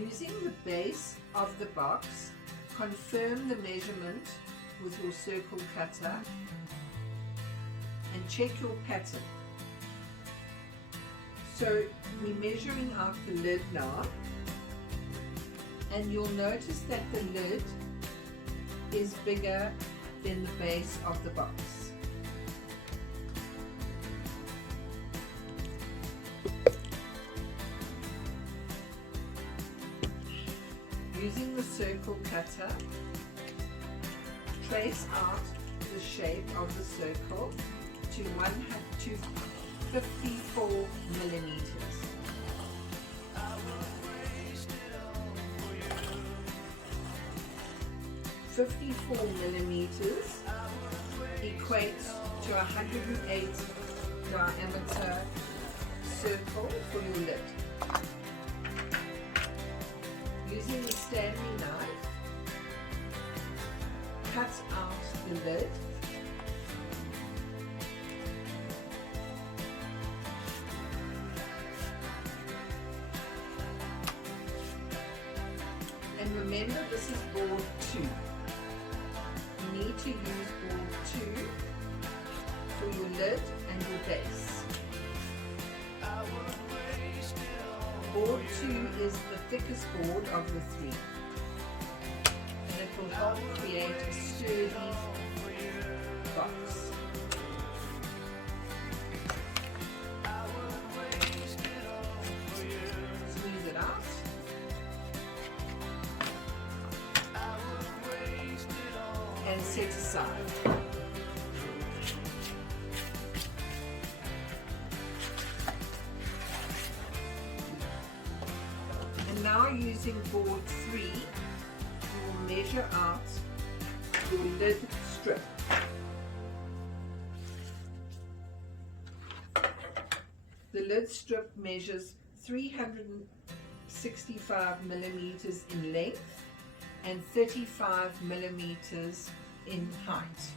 Using the base of the box, confirm the measurement with your circle cutter and check your pattern. So we're measuring out the lid now, and you'll notice that the lid is bigger than the base of the box. Using the circle cutter, trace out the shape of the circle to 54 millimeters. "54 millimeters equates to 108 diameter circle for your lid. Using the Stanley knife, cut out the lid and remember this is board 2. You need to use board 2 for your lid and your base. Board 2 is the thickest board of the 3, and it will help create a sturdy box. Squeeze it out. And set aside. And now using board 3, you will measure out your lid strip. The lid strip measures 365 millimeters in length and 35 millimeters in height.